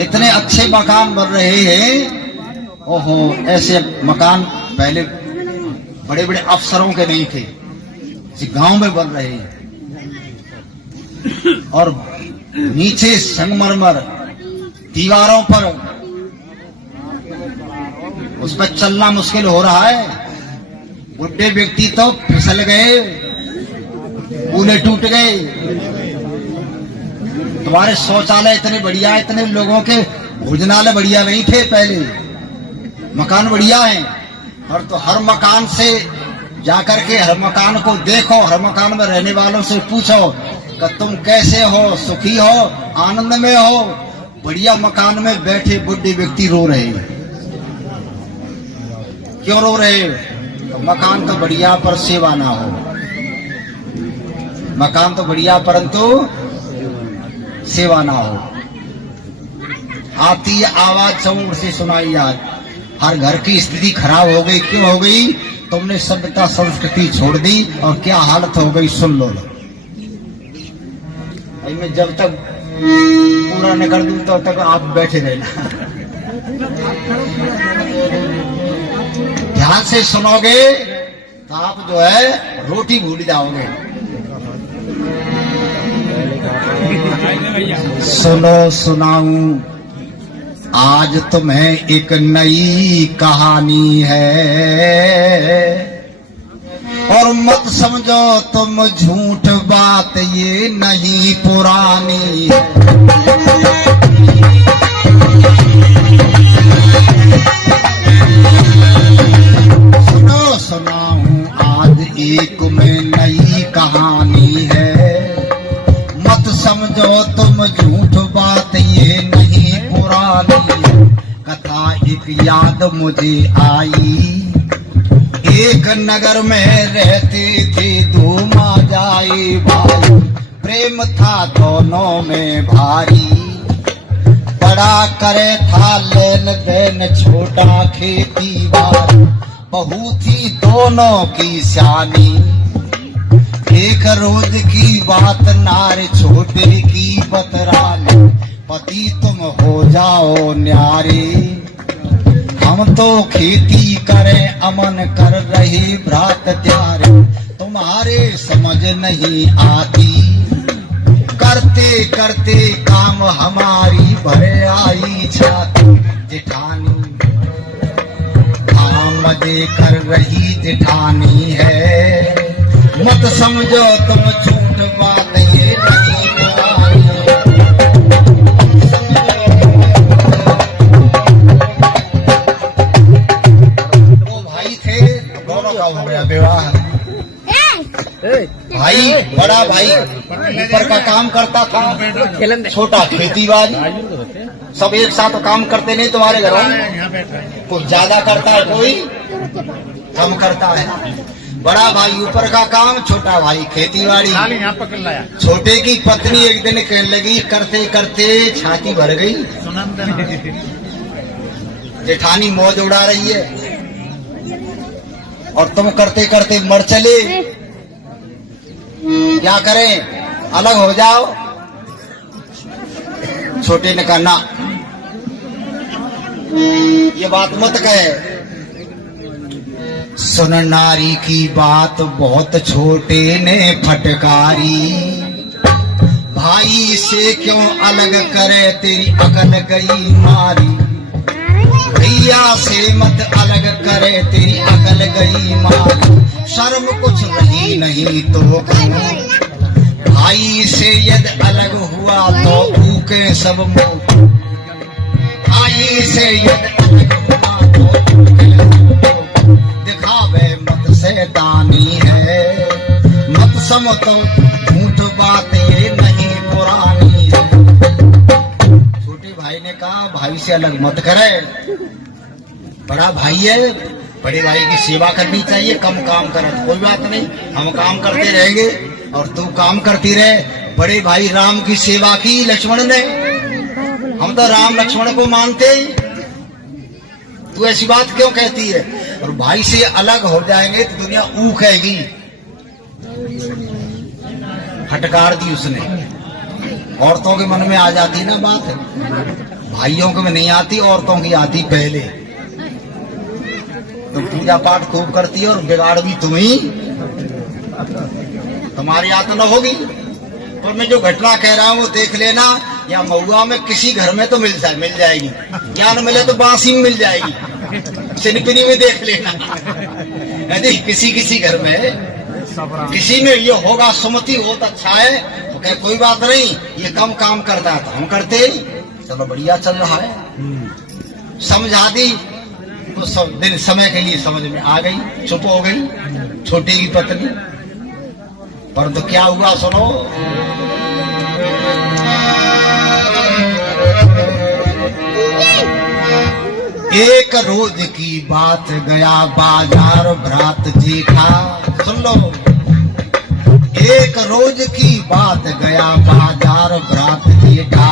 इतने अच्छे मकान बन रहे हैं। ओहो, ऐसे मकान पहले बड़े बड़े अफसरों के नहीं थे, गांव में बन रहे हैं। और नीचे संगमरमर दीवारों पर, उस पर चलना मुश्किल हो रहा है। बुढ़े व्यक्ति तो फिसल गए, कूले टूट गए। तुम्हारे शौचालय इतने बढ़िया, इतने लोगों के भोजनालय बढ़िया नहीं थे पहले। मकान बढ़िया है। और तो हर मकान से जाकर के हर मकान को देखो, हर मकान में रहने वालों से पूछो कि तुम कैसे हो, सुखी हो, आनंद में हो। बढ़िया मकान में बैठे बुढ़े व्यक्ति रो रहे हैं। क्यों रो रहे? तो मकान तो बढ़िया पर सेवा ना हो। मकान तो बढ़िया परंतु सेवा ना हो। आती आवाज चौर से सुनाई आज। हर घर की स्थिति खराब हो गई। क्यों हो गई? तुमने सभ्यता संस्कृति छोड़ दी और क्या हालत हो गई सुन लो। मैं जब तक पूरा न कर दूं तब तक आप बैठे रहना। ध्यान से सुनोगे तो आप जो है रोटी भूल जाओगे। सुनो सुनाऊं आज तुम्हें एक नई कहानी है, और मत समझो तुम झूठ बात ये नहीं पुरानी है। सुनो सुनाऊं आज एक में नई कहानी है, मत समझो तुम झूठ बात ये नहीं पुरानी। कथा एक याद मुझे आई, एक नगर में रहते थे दो माजाए भाई। प्रेम था दोनों में भारी, बड़ा करे था लेन देन छोटा खेती बाड़ी। बहू थी दोनों की शानी, एक रोज की बात नार छोटे की बतरानी। पति तुम हो जाओ न्यारे, हम तो खेती करें अमन कर रहे भ्रात त्यारे। तुम्हारे समझ नहीं आती, करते करते काम हमारी भरे आई छाती। जेठानी हाँ मजे कर रही जेठानी है, मत समझो तुम झूठ बात ये नहीं पुरानी। वो भाई थे, दोनों का हो गया विवाह। भाई बड़ा भाई ऊपर का काम करता था, छोटा खेती बाड़ी। सब एक साथ काम करते नहीं तुम्हारे घरों में? कोई ज्यादा करता है, कोई कम करता है। बड़ा भाई ऊपर का काम, छोटा भाई खेती बाड़ी। छोटे की पत्नी एक दिन कहने लगी, करते करते छाती भर गई। जेठानी मौज उड़ा रही है और तुम करते करते मर चले। क्या करें, अलग हो जाओ। छोटे ने कहा ना, ये बात मत कहे। सुन नारी की बात बहुत छोटे ने फटकारी, भाई से क्यों अलग करे तेरी अकल गई मारी। भैया से मत अलग करे तेरी अकल गई मारी। शर्म कुछ रही नहीं तो भाई से यदि अलग हुआ तो भूखे सब मुंह। भाई से यदि अलग हुआ तो दिखावे मत शैतानी है, मत समझो झूठ बातें नहीं पुरानी है। छोटे भाई ने कहा भाई से अलग मत करे, बड़ा भाई है, बड़े भाई की सेवा करनी चाहिए। कम काम करे कोई बात नहीं, हम काम करते रहेंगे और तू काम करती रहे। बड़े भाई राम की सेवा की लक्ष्मण ने, हम तो राम लक्ष्मण को मानते ही। तू ऐसी बात क्यों कहती है? और भाई से अलग हो जाएंगे तो दुनिया ऊ कहेगी। फटकार दी उसने। औरतों के मन में आ जाती ना बात, भाइयों को में नहीं आती, औरतों की आती पहले। तो पूजा पाठ खूब करती है और बिगाड़ भी तुम ही, तुम्हारी आत्मा न होगी। पर मैं जो घटना कह रहा हूँ वो देख लेना, या महुआ में किसी घर में तो मिल जाएगी, या न मिले तो बांसी में मिल जाएगी, सिनपिनी में देख लेना। यदि किसी घर में किसी में ये होगा सुमति बहुत अच्छा है, तो कहे कोई बात नहीं, ये कम काम करता है तो हम करते ही, चलो बढ़िया चल रहा है। समझा दी तो सब दिन समय के लिए समझ में आ गई, चुप हो गई छोटी की पत्नी। परंतु क्या हुआ सुनो। एक रोज की बात, गया बाजार भ्रात देखा। सुन लो, एक रोज की बात, गया बाजार भ्रात देखा।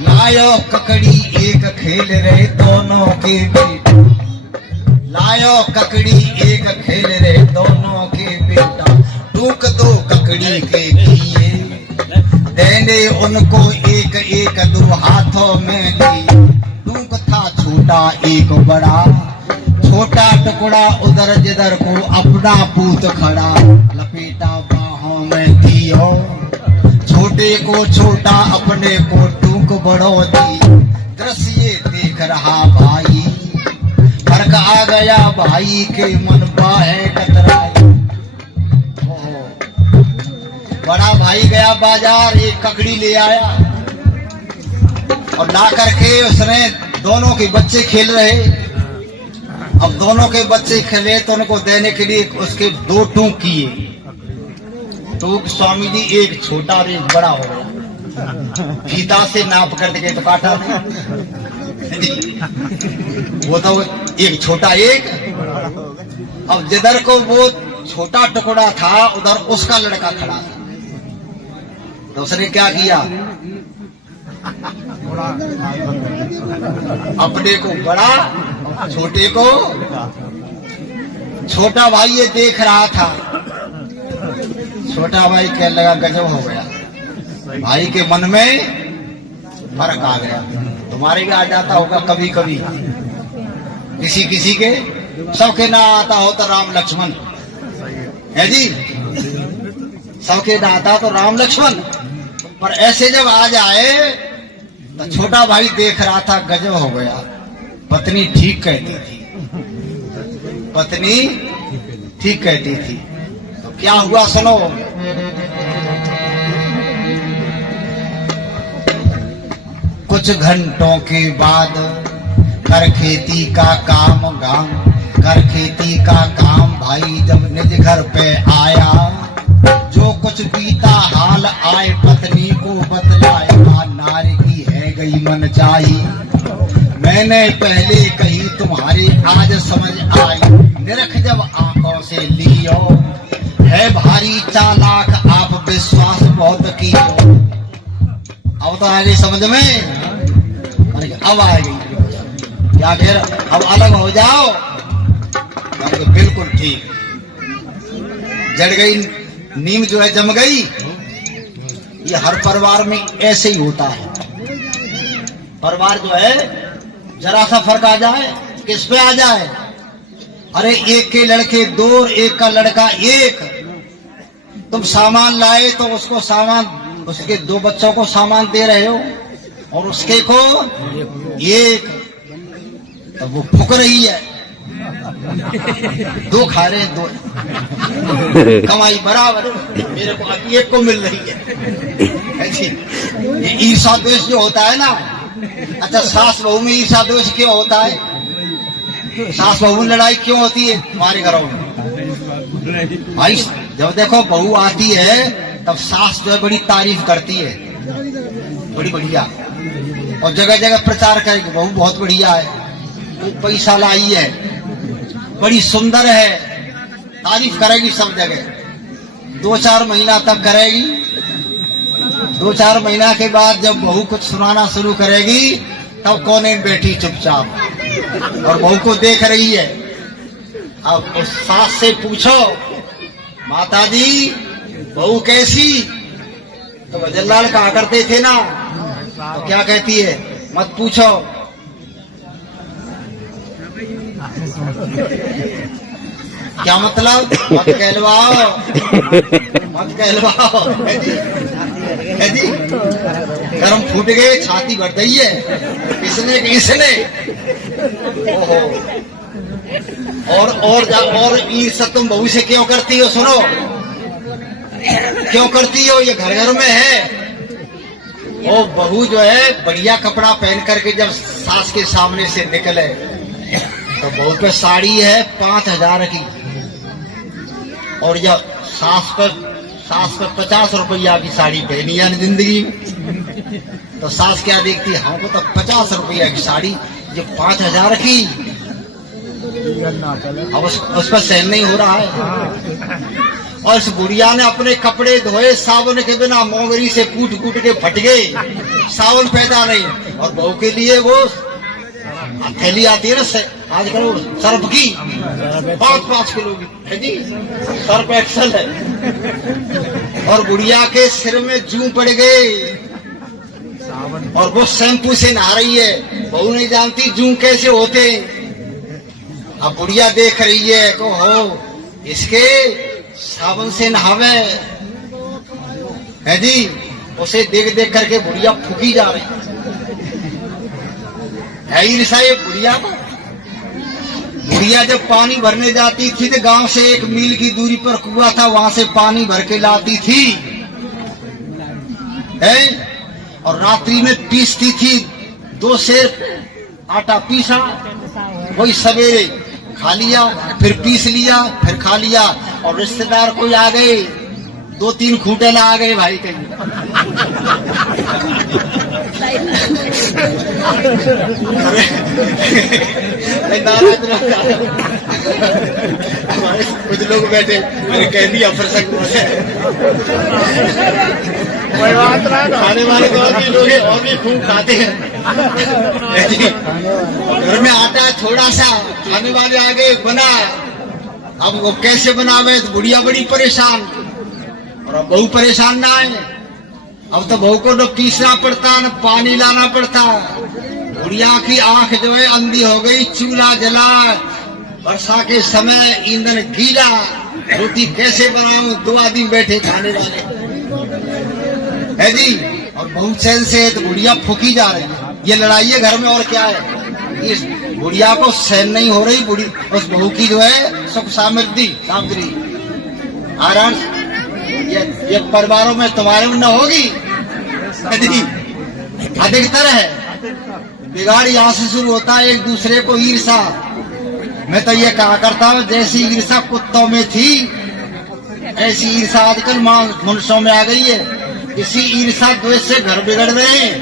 लायो ककड़ी एक खेल रहे दोनों के बेटा। लायो ककड़ी एक खेल रहे दोनों के बेटा। टूक दो ककड़ी के लिए, देने उनको एक एक दो हाथों में दिए। टूक था छोटा एक बड़ा, छोटा टुकड़ा उधर जिधर को अपना पूत खड़ा। लपेटा बाहों में दियो, छोटे को छोटा अपने को टूक बड़ो दी। दृश्य देख रहा भाई, फर्क आ गया भाई के मन बाहें कतराई। बड़ा भाई गया बाजार, एक ककड़ी ले आया और ला करके उसने, दोनों के बच्चे खेल रहे। अब दोनों के बच्चे खेले तो उनको देने के लिए उसके दो टूक किए। टूक स्वामी जी एक छोटा और एक बड़ा हो गया। फीता से नाप कर के तो काटा वो तो एक छोटा एक। अब जिधर को वो छोटा टुकड़ा था उधर उसका लड़का खड़ा था, तो उसने क्या किया, अपने को बड़ा, छोटे को छोटा भाई ये देख रहा था। छोटा भाई कहने लगा गजब हो गया, भाई के मन में फर्क आ गया। तुम्हारे भी आ जाता होगा कभी कभी, किसी के सबके ना आता हो तो राम लक्ष्मण है जी, सबके ना आता तो राम लक्ष्मण। पर ऐसे जब आ जाए तो छोटा भाई देख रहा था गजब हो गया। पत्नी ठीक कहती थी, पत्नी ठीक कहती थी। तो क्या हुआ सुनो। कुछ घंटों के बाद कर खेती का काम गांव, कर खेती का काम भाई जब निज घर पे आया। जो कुछ बीता हाल आए पत्नी को बतलाया। नारी की है गई मन चाही, मैंने पहले कही तुम्हारी आज समझ आई। निरख जब आंखों से लियो, है भारी चालाक आप विश्वास बहुत कियो। अब तो आ गई समझ में, अब आ गई क्या, फिर अब अलग हो जाओ। तो बिल्कुल ठीक, जड़ गई नीम जो है जम गई। ये हर परिवार में ऐसे ही होता है। परिवार जो है जरा सा फर्क आ जाए, किस पे आ जाए, अरे एक के लड़के दो, एक का लड़का एक। तुम सामान लाए तो उसको सामान, उसके दो बच्चों को सामान दे रहे हो और उसके को एक, तब वो फूक रही है। दो खा रहे हैं, दो कमाई बराबर, मेरे को अभी एक को मिल रही है। ऐसी ये ईर्षा द्वेष जो होता है ना। अच्छा, सास बहू में ईर्षा द्वेष क्यों होता है? सास बहू में लड़ाई क्यों होती है हमारे घरों में? भाई जब देखो बहू आती है तब सास जो है बड़ी तारीफ करती है, बड़ी बढ़िया, और जगह जगह प्रचार करेगी बहू बहुत बढ़िया है, वो पैसा लाई है, बड़ी सुंदर है, तारीफ करेगी सब जगह। 2-4 महीना तक करेगी। 2-4 महीना के बाद जब बहू कुछ सुनाना शुरू करेगी तब कोने में बैठी चुपचाप और बहू को देख रही है। अब उस सास से पूछो, माता जी बहू कैसी? तो वजनलाल कहा करते थे ना, तो क्या कहती है, मत पूछो। क्या मतलब? मत कहलवाओ, मत कहलवाओ। है जी, कर्म फूट गए, छाती भर गई है। किसने किसने? ओहो। और ईर्ष्या तुम बहू से क्यों करती हो? सुनो, क्यों करती हो? ये घर घर में है। वो बहू जो है बढ़िया कपड़ा पहन करके जब सास के सामने से निकले तो बहू पे साड़ी है 5,000 की, और जब सास पे 50 रुपया की साड़ी पहनी है जिंदगी में, तो सास क्या देखती है? हमको तो 50 रुपया की साड़ी, ये 5,000 की। अब उस पर सहन नहीं हो रहा है। और इस बुढ़िया ने अपने कपड़े धोए साबुन के बिना, मोगरी से कूट कूट के फट गए, साबुन पैदा नहीं। और बहू के लिए वो थैली आती है ना आजकल सर्फ की, 5-5 किलो की है जी, सर्फ एक्सल है। और बुढ़िया के सिर में जूं पड़ गए, और वो शैम्पू से नहा रही है। बहू नहीं जानती जूं कैसे होते। अब बुढ़िया देख रही है तो हो इसके साबुन से नहावे है जी। उसे देख देख करके बुढ़िया फूकी जा रही है। ईर्ष्या ये बुढ़िया को। बुढ़िया जब पानी भरने जाती थी तो गांव से 1 मील की दूरी पर कुआं था, वहां से पानी भर के लाती थी है। और रात्रि में पीसती थी, 2 सेर आटा पीसा, वही सवेरे खा लिया, फिर पीस लिया, फिर खा लिया। और रिश्तेदार कोई आ गए, 2-3 खूंटे आ गए भाई कहीं। कुछ लोग बैठे, मैंने कह दिया प्रसंग खाने वाले तो और भी खूब खाते हैं। घर में आटा थोड़ा सा, खाने वाले आगे बना, अब वो कैसे बनावे? तो बुढ़िया बड़ी परेशान, और अब बहू परेशान ना है। अब तो बहू को न पीसना पड़ता न पानी लाना पड़ता। बुढ़िया की आंख जो है अंधी हो गई। चूल्हा जला, वर्षा के समय ईंधन गीला, रोटी कैसे बनाऊं? 2 आदमी बैठे खाने वाले है जी। और बहू चैन से, तो बुढ़िया फूकी जा रही है। ये लड़ाई है घर में, और क्या है? इस बुढ़िया को सहन नहीं हो रही। बुढ़ी उस बहू की जो है सुख सामर्थ्य आराम ये परिवारों में तुम्हारे में न होगी। अधिकतर है बिगाड़ यहाँ से शुरू होता है, एक दूसरे को ईर्षा। मैं तो ये कहा करता हूँ, जैसी ईर्षा कुत्तों में थी ऐसी ईर्षा आजकल मनुष्यों में आ गई है। इसी ईर्षा द्वेष से घर बिगड़ रहे हैं,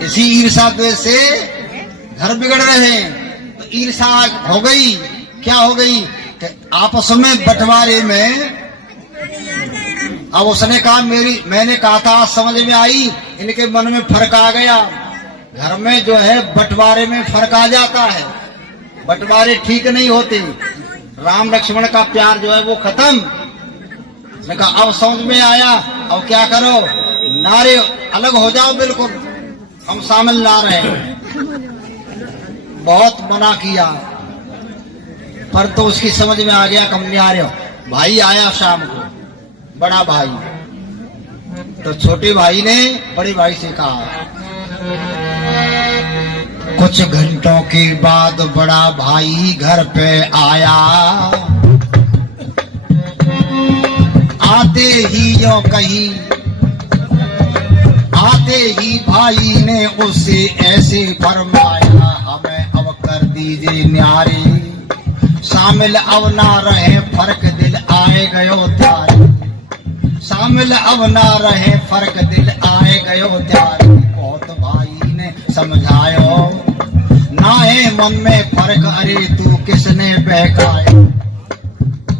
इसी ईर्षा द्वेष से घर बिगड़ रहे हैं। तो ईर्षा हो गई, क्या हो गई कि आपस में बंटवारे में। अब उसने कहा मैंने कहा था, आज समझ में आई, इनके मन में फर्क आ गया। घर में जो है बंटवारे में फर्क आ जाता है, बंटवारे ठीक नहीं होते। राम लक्ष्मण का प्यार जो है वो खत्म। मैं कहा अब समझ में आया, अब क्या करो? नारे अलग हो जाओ, बिल्कुल हम शामिल ला रहे हैं। बहुत मना किया, पर तो उसकी समझ में आ गया, कम नहीं आ रहे हो। भाई आया शाम को, बड़ा भाई, तो छोटे भाई ने बड़े भाई से कहा। कुछ घंटों के बाद बड़ा भाई घर पे आया। आते ही यो कही, आते ही भाई ने उससे ऐसे फरमाया, हमें अब कर दीजिए न्यारे, शामिल अब ना रहे फर्क दिल आए गयो त्यारे, शामिल अब ना रहे फर्क दिल आए गयो त्यारे। बहुत भाई ने समझायो, ना है मन में फर्क, अरे तू किसने बहकाया।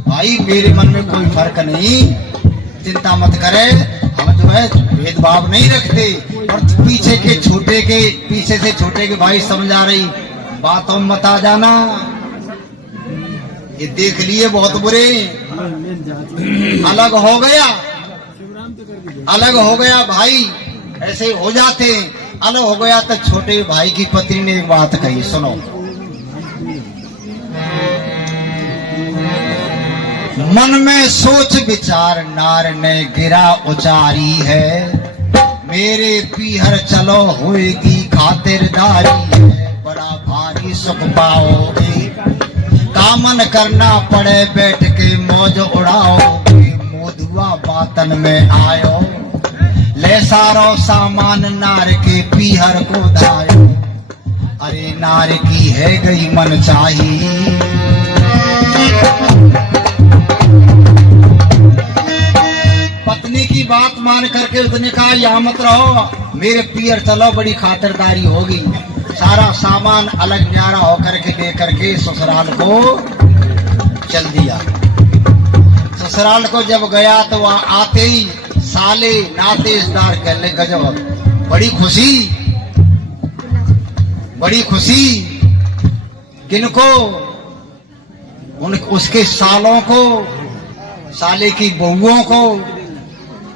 भाई मेरे मन में कोई फर्क नहीं, चिंता मत करे, हम जो है भेदभाव नहीं रखते। और पीछे से छोटे के भाई समझा रही, बातों में मत आ जाना, ये देख लिए बहुत बुरे। अलग हो गया भाई, ऐसे हो जाते। अलग हो गया तो छोटे भाई की पत्नी ने एक बात कही, सुनो। मन में सोच विचार नार ने गिरा उचारी है, मेरे पीहर चलो होएगी खातिरदारी है। बड़ा भारी सुख पाओगे, कामन करना पड़े बैठ के मौज उड़ाओगे। मोदुआ बातन में आयो, ले सारो सामान नार के पीहर को धायो। अरे नार की है गई मन चाही, पत्नी की बात मान करके उसने कहा यहाँ मत रहो, मेरे पीहर चलो, बड़ी खातिरदारी होगी। सारा सामान अलग न्यारा होकर के लेकर के ससुराल को चल दिया। ससुराल को जब गया तो वहां आते ही साले नाते इस्तार कहने गजब, बड़ी खुशी किनको, उसके सालों को, साले की बहुओं को।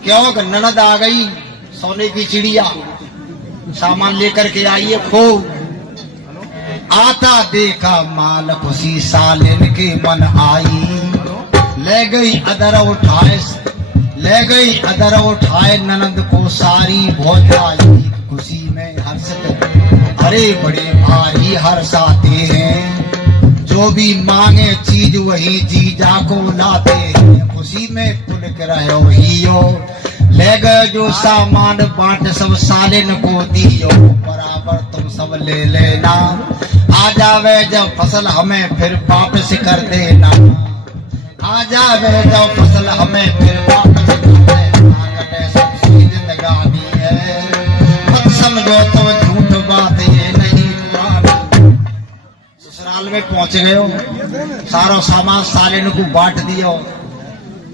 क्यों कि ननद आ गई, सोने की चिड़िया, सामान लेकर के आई है खूब। आता देखा माल खुशी सालिन के मन आई, ले गई अदर उठाए ननद को सारी भौजाई। खुशी में हर्षित अरे बड़े भारी हर्ष आते हैं, जो भी मांगे चीज वही जीजा को लाते हैं। खुशी में पुलक रहो हियो, ले गए जो सामान बांट सब सालिन को दियो। बराबर तुम सब ले लेना, आ जावे जब फसल हमें फिर वापस कर देना। आ जावे जब फसल हमें फिर वापस कर देना। कटे सबकी जिंदगानी है, मत समझो तुम झूठ बात ये नहीं पुरानी। ससुराल में पहुंच गए हो, सारा सामान सालिन को बांट दियो।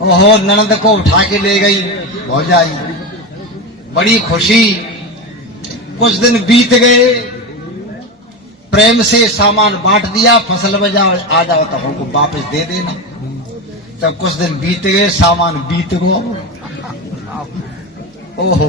ओहो, ननद को उठा के ले गई भौजाई, बड़ी खुशी। कुछ दिन बीत गए, प्रेम से सामान बांट दिया, फसल में जाओ, आ जाओ तो हमको वापस दे देना। तब कुछ दिन बीत गए, सामान बीत गो। ओहो।